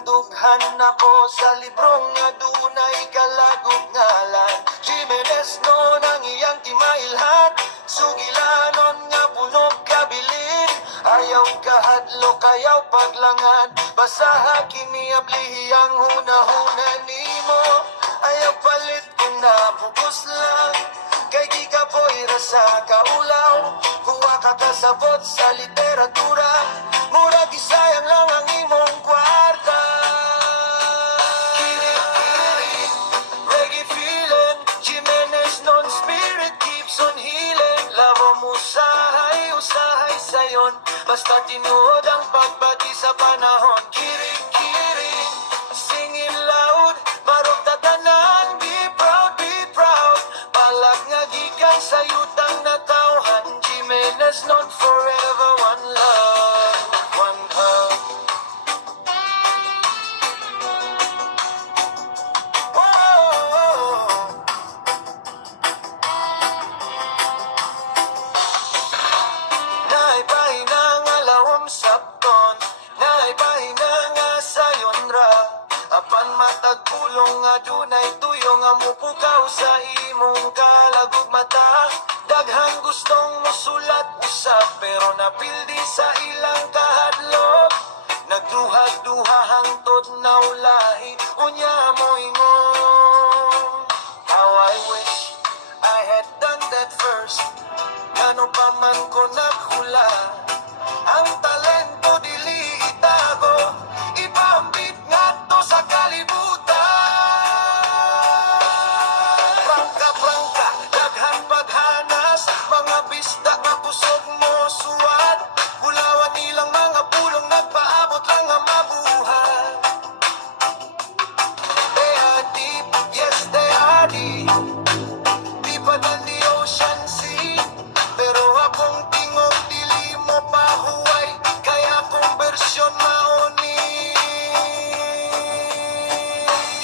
Nang dughan ako sa librong nga dunay kalagog ngalan. Jimenez no nang iyang timailhan, sugilanon nga punog kabilin. Ayaw kahadlok, ayaw paglangan, basaha kini ablihiyang hunahuna nimo. Ayaw palit kung napugos lang, kay di ka po'y rasa kaulaw. Huwa ka kasabot sa literatura, murag isayang lang ang imong kwarta. Kiring-kiring, reggae feeling, Jimenez non-spirit keeps on healing. Lavo mo usahay sayon, basta tinuod ang pagbati sa panahon. Kiring-kiring, singing loud, marong tatanan, be proud. Balag nga gikan sa yutang natawhan, Jimenez non forever, one love, one love. Whoa. Naipahina nga lawom sapton, naipahina nga sayon ra. Apan matag pulong nga dunay tuyo nga mupukaw sa imong kalagog mata. Daghang gustong musulat usap, pero napildi sa ilang kahadlok. Nagduha-duha hangtod na ulahi, unya mo ingon. How I wish I had done that first, kano pa man ko naghula. Ang talento dili itago, ipambit nga to sa kalibutan. Prangka, daghan paghanas, mga bista nga kusog mo suwat. Bulawan nilang mga pulong, nagpaabot lang nga mabuhat. They are deep, yes they are deep, deeper than the ocean sea. Pero akong tingog dili mo pahuway, kaya akong bersyon mauni.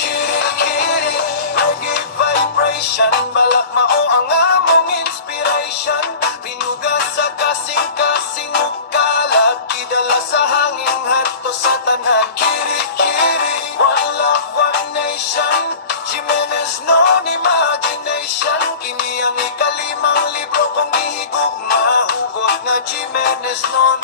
Kiri-kiri, reggae vibration, balak mao ang among inspiration. Pinuga sa kasing-kasing ug kalat, idala sa hangin hadto sa tanan. Kiri-kiri, one love, one nation, Jimenez non imagination. Kini ang ikalimang libro kong gihigugma, hugot nga Jimenez non.